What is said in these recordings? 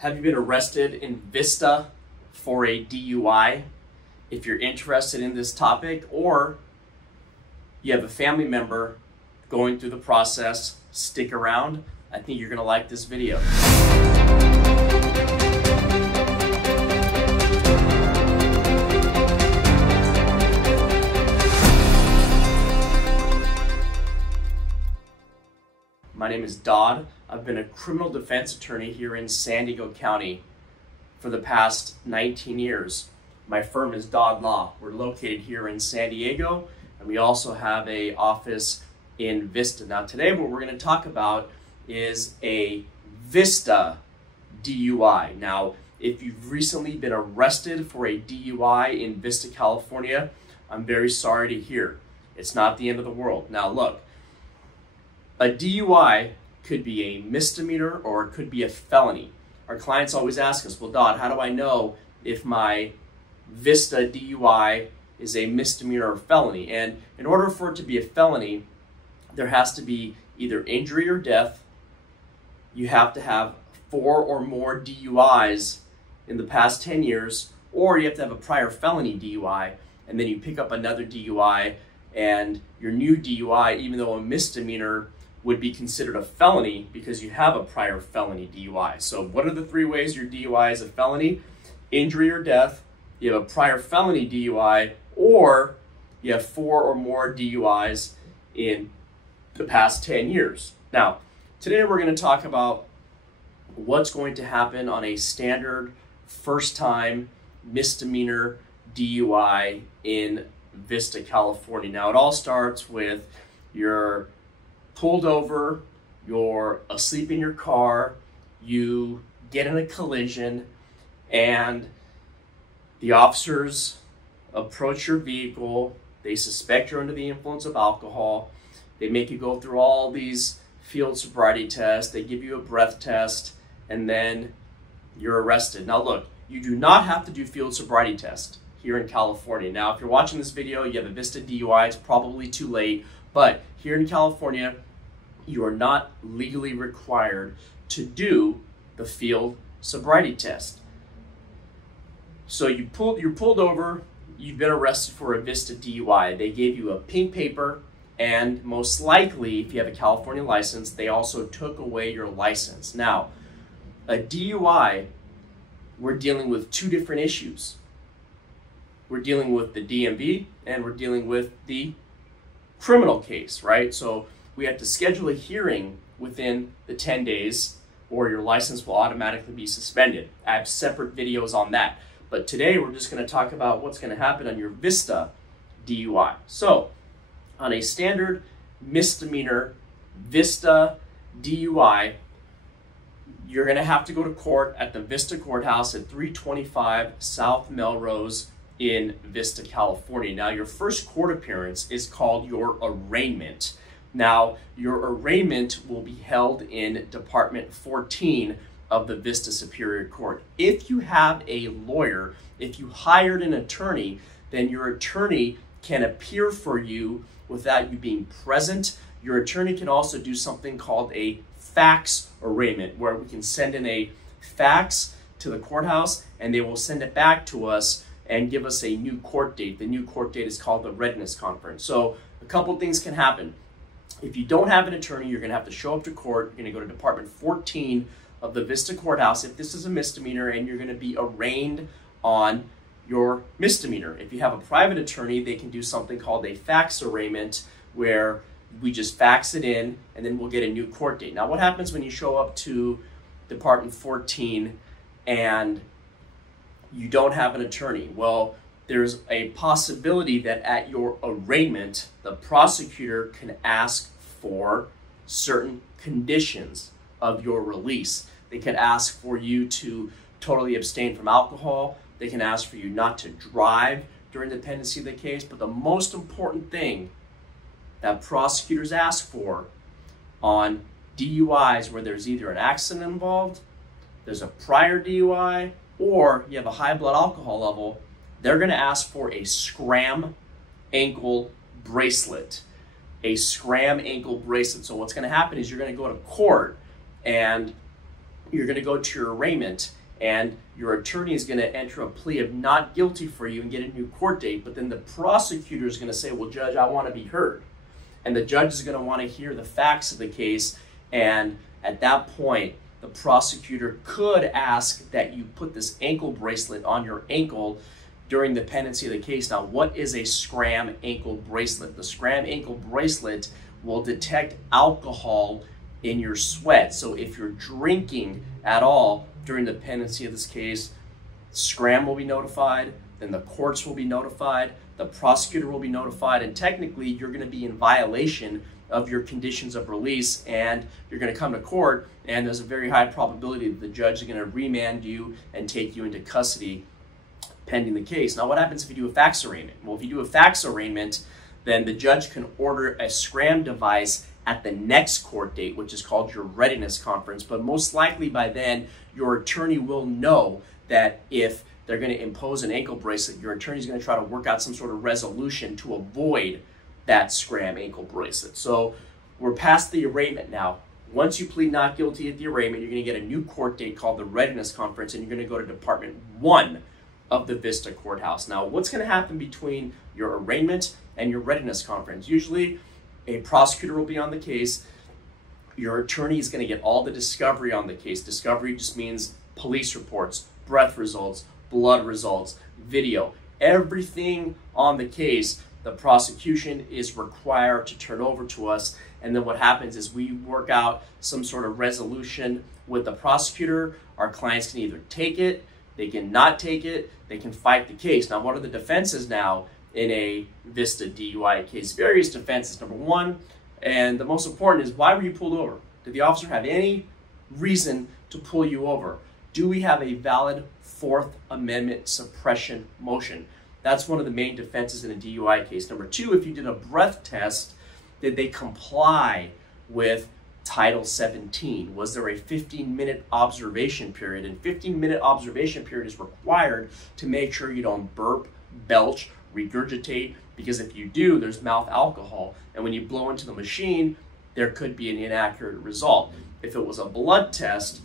Have you been arrested in Vista for a DUI? If you're interested in this topic, or you have a family member going through the process, stick around. I think you're gonna like this video. My name is Dod. I've been a criminal defense attorney here in San Diego County for the past 19 years. My firm is Dod Law. We're located here in San Diego, and we also have an office in Vista. Now today what we're going to talk about is a Vista DUI. Now, if you've recently been arrested for a DUI in Vista, California, I'm very sorry to hear. It's not the end of the world. Now look, a DUI could be a misdemeanor or it could be a felony. Our clients always ask us, well, Dod, how do I know if my Vista DUI is a misdemeanor or felony? And in order for it to be a felony, there has to be either injury or death. You have to have 4 or more DUIs in the past 10 years, or you have to have a prior felony DUI, and then you pick up another DUI, and your new DUI, even though a misdemeanor, would be considered a felony because you have a prior felony DUI. So what are the 3 ways your DUI is a felony? Injury or death, you have a prior felony DUI, or you have 4 or more DUIs in the past 10 years. Now, today we're going to talk about what's going to happen on a standard first-time misdemeanor DUI in Vista, California. Now, it all starts with you're pulled over, you're asleep in your car, you get in a collision, and the officers approach your vehicle. They suspect you're under the influence of alcohol. They make you go through all these field sobriety tests. They give you a breath test, and then you're arrested. Now look, you do not have to do field sobriety test here in California. Now, if you're watching this video, you have a Vista DUI, it's probably too late, but here in California, you are not legally required to do the field sobriety test. So you're pulled over, you've been arrested for a Vista DUI. They gave you a pink paper, and most likely, if you have a California license, they also took away your license. Now, a DUI, we're dealing with 2 different issues. We're dealing with the DMV, and we're dealing with the criminal case, right? So we have to schedule a hearing within the 10 days, or your license will automatically be suspended. I have separate videos on that. But today we're just going to talk about what's going to happen on your Vista DUI. So on a standard misdemeanor Vista DUI, you're going to have to go to court at the Vista Courthouse at 325 South Melrose in Vista, California. Now, your first court appearance is called your arraignment. Now, your arraignment will be held in Department 14 of the Vista Superior Court. If you have a lawyer, if you hired an attorney, then your attorney can appear for you without you being present. Your attorney can also do something called a fax arraignment, where we can send in a fax to the courthouse and they will send it back to us and give us a new court date. The new court date is called the readiness conference. So a couple things can happen. If you don't have an attorney, you're going to have to show up to court. You're going to go to Department 14 of the Vista Courthouse if this is a misdemeanor, and you're going to be arraigned on your misdemeanor. If you have a private attorney, they can do something called a fax arraignment, where we just fax it in and then we'll get a new court date. Now, what happens when you show up to Department 14 and you don't have an attorney? Well, there's a possibility that at your arraignment, the prosecutor can ask for certain conditions of your release. They can ask for you to totally abstain from alcohol. They can ask for you not to drive during the pendency of the case. But the most important thing that prosecutors ask for on DUIs, where there's either an accident involved, there's a prior DUI, or you have a high blood alcohol level, they're going to ask for a scram ankle bracelet. A scram ankle bracelet. So what's going to happen is you're going to go to court, and you're going to go to your arraignment, and your attorney is going to enter a plea of not guilty for you and get a new court date, but then the prosecutor is going to say, well, Judge, I want to be heard. And the judge is going to want to hear the facts of the case, and at that point, the prosecutor could ask that you put this ankle bracelet on your ankle during the pendency of the case. Now, what is a scram ankle bracelet? The scram ankle bracelet will detect alcohol in your sweat. So if you're drinking at all during the pendency of this case, scram will be notified, then the courts will be notified, the prosecutor will be notified, and technically you're going to be in violation of your conditions of release, and you're going to come to court, and there's a very high probability that the judge is going to remand you and take you into custody pending the case. Now, what happens if you do a fax arraignment? Well, if you do a fax arraignment, then the judge can order a scram device at the next court date, which is called your readiness conference. But most likely by then, your attorney will know that if they're going to impose an ankle bracelet, your attorney is going to try to work out some sort of resolution to avoid that scram ankle bracelet. So we're past the arraignment now. Once you plead not guilty at the arraignment, you're going to get a new court date called the readiness conference, and you're going to go to Department 1 of the Vista courthouse. Now, what's going to happen between your arraignment and your readiness conference? Usually, a prosecutor will be on the case. Your attorney is going to get all the discovery on the case. Discovery just means police reports, breath results, blood results, video, everything on the case. The prosecution is required to turn over to us, and then what happens is we work out some sort of resolution with the prosecutor. Our clients can either take it, they can not take it, they can fight the case. Now, what are the defenses now in a Vista DUI case? Various defenses. Number one, and the most important, is why were you pulled over? Did the officer have any reason to pull you over? Do we have a valid Fourth Amendment suppression motion? That's one of the main defenses in a DUI case. Number two, if you did a breath test, did they comply with Title 17? Was there a 15-minute observation period? And 15-minute observation period is required to make sure you don't burp, belch, regurgitate, because if you do, there's mouth alcohol. And when you blow into the machine, there could be an inaccurate result. If it was a blood test,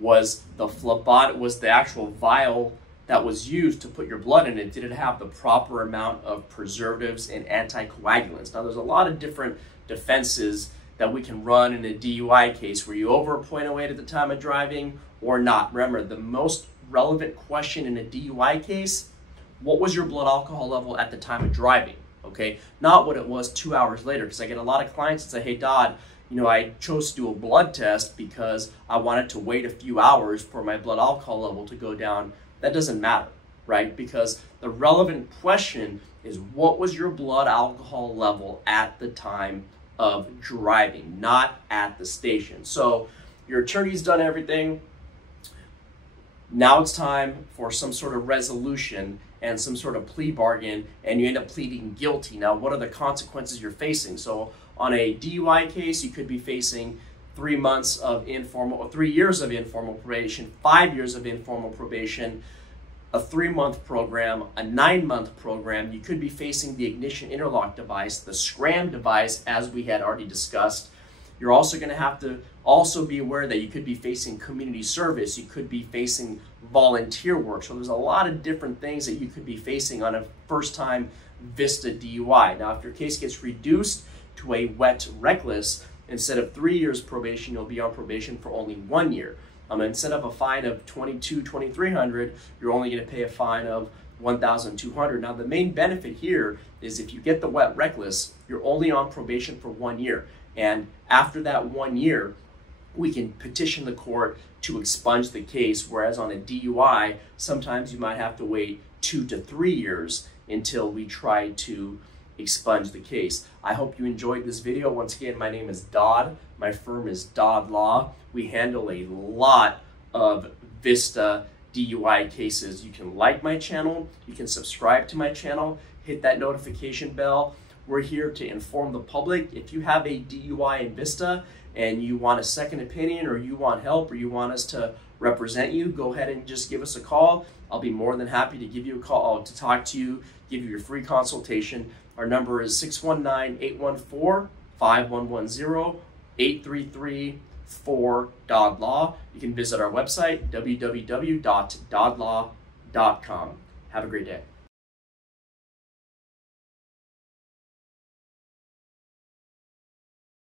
was the actual vial that was used to put your blood in it, did it have the proper amount of preservatives and anticoagulants? Now, there's a lot of different defenses that we can run in a DUI case. Were you over a .08 at the time of driving or not? Remember, the most relevant question in a DUI case, what was your blood alcohol level at the time of driving? Okay, not what it was 2 hours later, because I get a lot of clients that say, hey, Dod, I chose to do a blood test because I wanted to wait a few hours for my blood alcohol level to go down. That doesn't matter, right? Because the relevant question is, what was your blood alcohol level at the time of driving, not at the station? So your attorney's done everything. Now it's time for some sort of resolution and some sort of plea bargain, and you end up pleading guilty. Now, what are the consequences you're facing? So on a DUI case, you could be facing 3 years of informal probation, 5 years of informal probation, a 3-month program, a 9-month program. You could be facing the ignition interlock device, the scram device, as we had already discussed. You're also going to have to also be aware that you could be facing community service. You could be facing volunteer work. So there's a lot of different things that you could be facing on a first-time Vista DUI. Now, if your case gets reduced to a wet reckless, instead of 3 years probation, you'll be on probation for only 1 year. Instead of a fine of $2,300, you're only going to pay a fine of $1,200. Now, the main benefit here is if you get the wet reckless, you're only on probation for 1 year. And after that 1 year, we can petition the court to expunge the case, whereas on a DUI, sometimes you might have to wait 2 to 3 years until we try to expunge the case. I hope you enjoyed this video. Once again, my name is Dod. My firm is Dod Law. We handle a lot of Vista DUI cases. You can like my channel, you can subscribe to my channel, hit that notification bell. We're here to inform the public. If you have a DUI in Vista and you want a second opinion, or you want help, or you want us to represent you, go ahead and just give us a call. I'll be more than happy to give you a call, to talk to you, give you your free consultation. Our number is 619-814-5110, for Dod Law. You can visit our website, www.dodlaw.com. Have a great day.